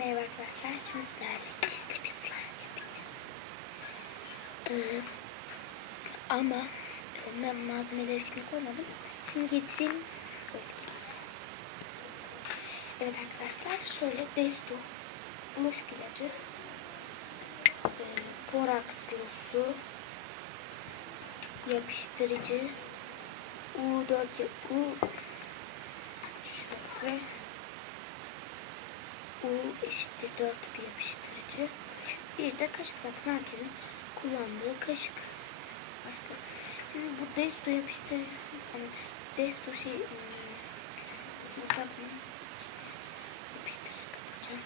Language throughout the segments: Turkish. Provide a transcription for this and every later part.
Merhaba arkadaşlar, şimdi sizlerle gizli bir slime yapacağım. Ama ben malzemeleri şimdi koymadım. Şimdi getireyim. Evet arkadaşlar, şöyle Desto bulaşık ilacı, borakslı su, yapıştırıcı, U4 şöyle U eşittir 4 bir yapıştırıcı. Bir de kaşık, zaten herkesin kullandığı kaşık. Başka. Şimdi bu Desto yapıştırıcısı, hani Desto sıvı sabun yapıştırıcı katacağım.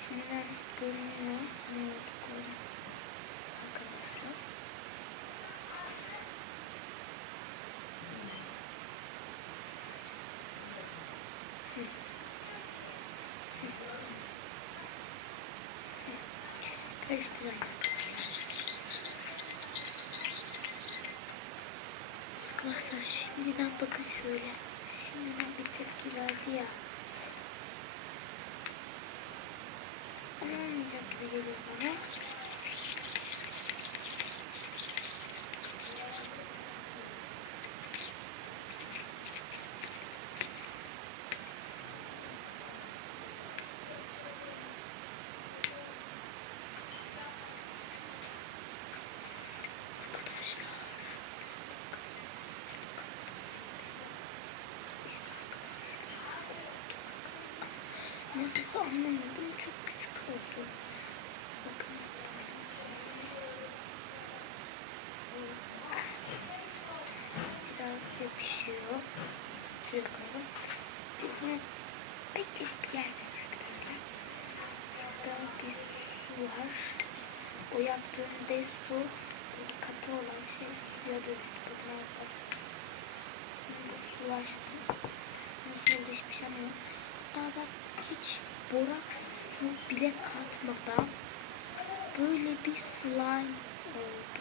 Şimdiden görünüyor ne oldukları arkadaşlar. Karıştırayım. Arkadaşlar şimdiden bakın şöyle. Şimdiden bir tepki verdi ya. Ama olmayacak gibi geliyor bana. Nasılsa anlamadım. Çok küçük oldu. Bakın arkadaşlar biraz yapışıyor. Şuraya koyalım. Bunu bekletip yersin arkadaşlar. Şurada bir su var. O yaptığım Desto katı olan şey suya dönüştü. Bakın arkadaşlar. Şimdi bu sulaştı. Nasıl oldu hiçbir şey anlamıyorum. Daha bak hiç boraks su bile katmadan böyle bir slime oldu.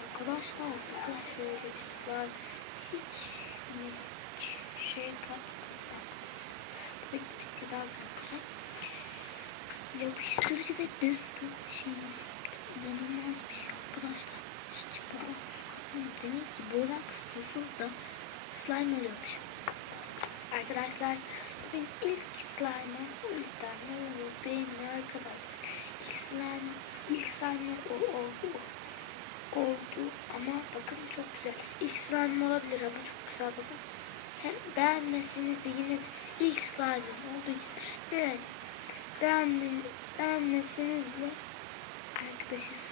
Arkadaşlar bakın şöyle bir slime, hiç şey katmadan. Tabii ki daha güzel olacak. Yapıştırıcı ve Desto inanılmaz bir şey arkadaşlar. Hiç boraks katmadım. Demek ki boraks susuz da slime oluyormuş. Arkadaşlar benim ilk slime'ım o yüzden ne olur beğenin arkadaşlar. İlk slime oldu ama bakın çok güzel. İlk slime olabilir ama çok güzel, bakın. Hem beğenmeseniz de yine ilk slime'ım olduğu için beğenmeseniz bile arkadaşız.